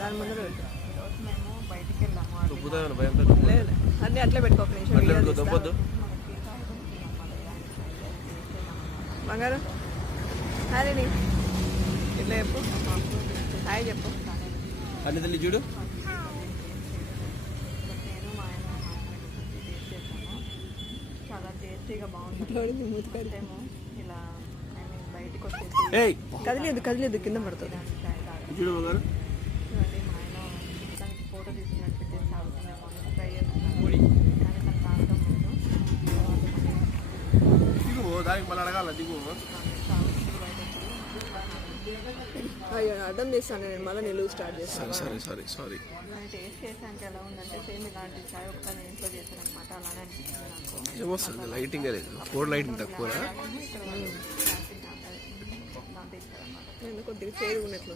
దాని ముందర పెట్టు. ఈరోజు మేము బయటికి వెళ్ళాము. దుబ్బుతాను భయం లేదు అన్నీ అట్లే పెట్టుకో. ఒక నిమిషం వీడియో తీస్తా. దుబ్బొద్దు. బంగారు హాయ్ నీ ఇట్లా చెప్పు. హాయ్ చెప్పు. అన్ని తల్లి చూడు. నేను మా ఆయన టేస్ట్ చేశాను. చాలా టేస్టీగా బాగుంది. ఏమో ఇలా బయటకు వచ్చేసి ఏయ్ కదిలేదు కింద పడుతుంది. చూడు బంగారు. చూడండి మా ఆయన దానికి ఫోటో తీసుకున్నట్టు పెట్టేసి తాగుతున్నాము అని ట్రై చేస్తున్నాను. కానీ తనకు తాగడం లేదు. దిగు దానికి మళ్ళీ అడగాల దిగు. తాగుతుంది బయట అయ్యో అర్థం చేస్తాను నేను. మళ్ళీ నిలువు స్టార్ట్ చేస్తాను. సారీ నేను టేస్ట్ చేసాక ఎలా ఉందంటే సేమ్ ఇలాంటి చాయ్ ఒకసారి నేను ఇంట్లో చేశాను అనమాట. అలానే అనిపించింది నాకు. ఏమొస్తుంది లైటింగ్ లేదు. ఫోర్ లైటింగ్ తక్కువ. ఇక్కడ దాంట్లో ఇచ్చారనమాట. నేను కొద్దిగా చేదు ఉన్నట్లు